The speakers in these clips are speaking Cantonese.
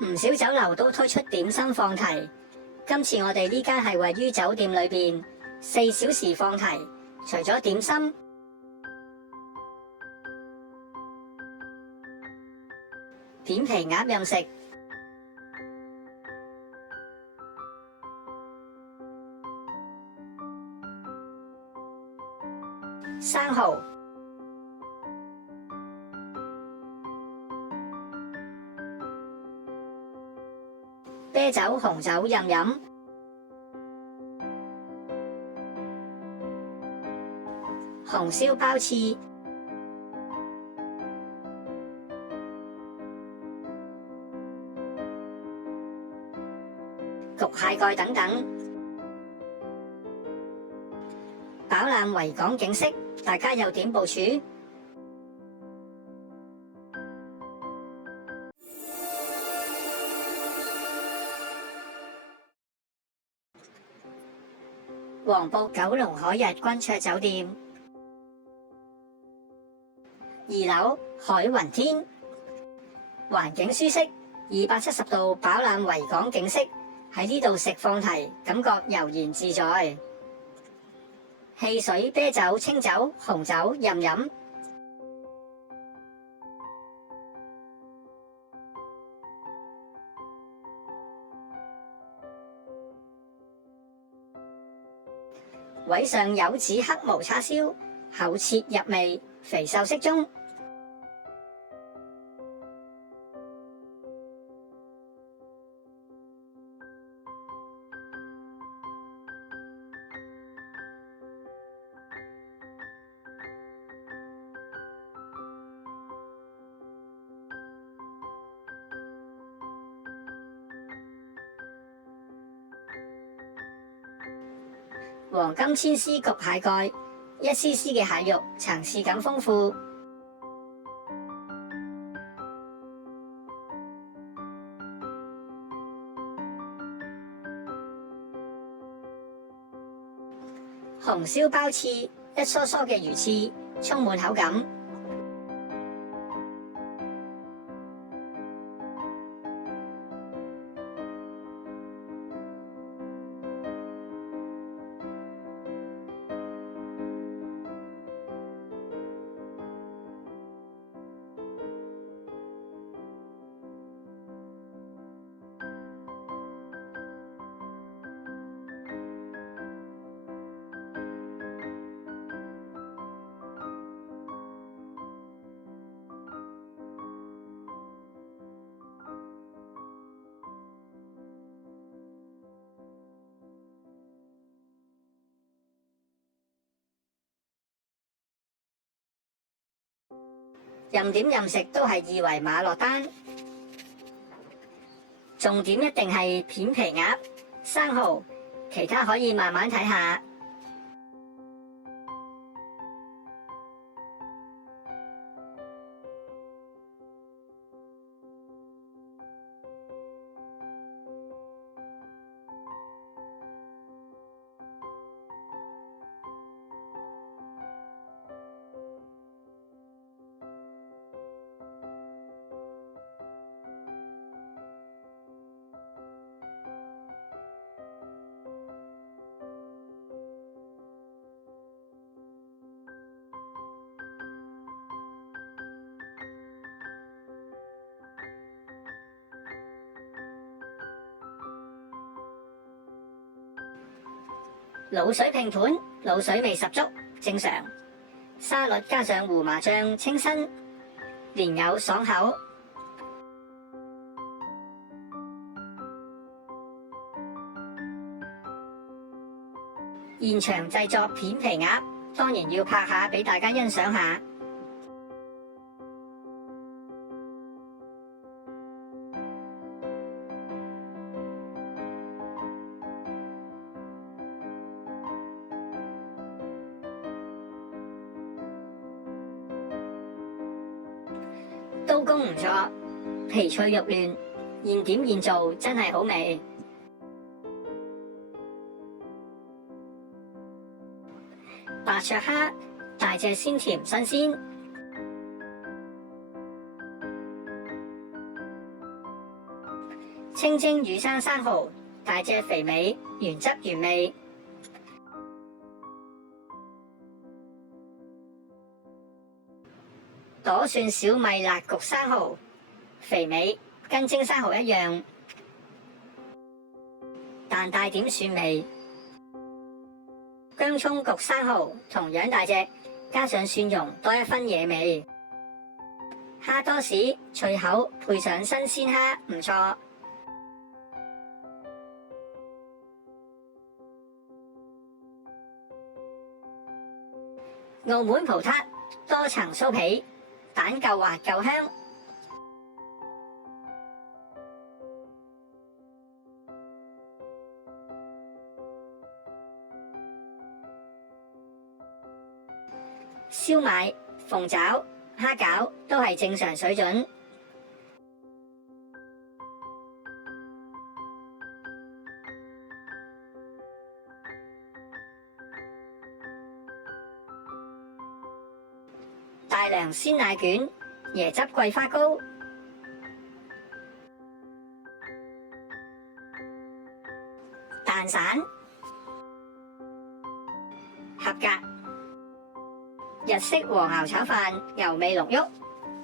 唔少酒樓都推出點心放題，今次我哋呢間係位於酒店裏邊，4小時放題，除咗點心、片皮鴨任食、生蠔、啤酒、紅酒任飲，紅燒鮑翅、焗蟹蓋等等，飽覽維港景色，大家又點部署？黃埔九龍海逸君綽酒店2樓海雲天，環境舒適，270度飽覽維港景色，喺呢度食放題，感覺悠然自在。汽水、啤酒、清酒、紅酒任飲。位上柚子黑毛叉燒，厚切入味，肥瘦適中。黃金千絲焗蟹蓋，1cc 嘅蟹肉層次感豐富。紅燒鮑翅，一梳梳嘅魚翅，充滿口感。任點任食都係2維碼落單，重點一定係片皮鴨、生蠔，其他可以慢慢睇下。滷水拼盤，滷水味十足，正常。沙律加上胡麻醬清新，蓮藕爽口。現場製作片皮鴨，當然要拍下俾大家欣賞下。刀工唔錯，皮脆肉嫩，現點現做，真係好味。白灼蝦，大隻鮮甜新鮮。清蒸魚生生蠔，大隻肥美，原汁原味。朵蒜小米辣焗生蠔，肥美，跟蒸生蠔一樣，但帶點蒜味。薑葱焗生蠔，同樣大隻，加上蒜蓉，多一分野味。蝦多士脆口，配上新鮮蝦，唔錯。澳門葡撻，多層酥皮，蛋夠滑夠香。燒賣、鳳爪、蝦餃都係正常水準。大良鮮奶卷、椰汁桂花糕、蛋散合格。日式和牛炒飯，油味濃郁；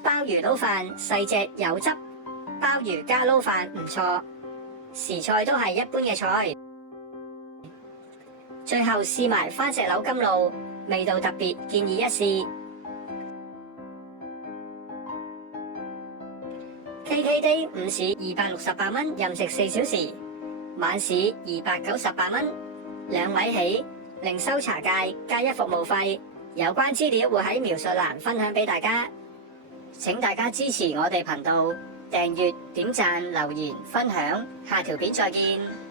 鮑魚撈飯細隻有汁，鮑魚加撈飯唔錯。時菜都係一般嘅菜。最後試埋番石榴甘露，味道特別，建議一試。KKday 午市268蚊，任食4小時；晚市298蚊，2位起，另收茶芥加一服務費。有關資料會喺描述欄分享俾大家，請大家支持我哋頻道，訂閱、點讚、留言、分享，下條片再見。